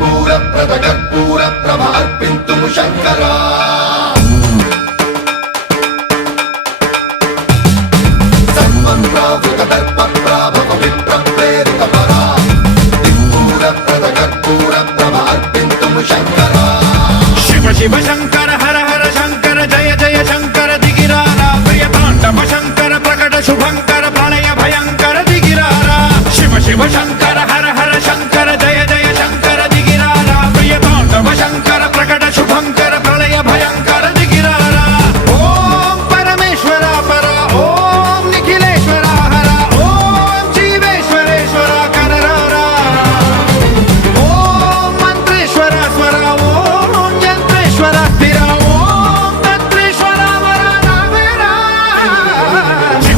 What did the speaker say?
కర్పూర ప్రద కర్పూర ప్రభ అర్పింతుము శంకరా సర్వం ప్రావృత దర్ప ప్రాభవ విప్ర ప్రేరిత పరా కర్పూర ప్రద కర్పూర ప్రభ అర్పింతుము శంకరా శివ శివ శంకర హర హర శంకర జయ జయ శంకర దిగిరారా ప్రియ తాండవ శంకర ప్రకట శుభంకర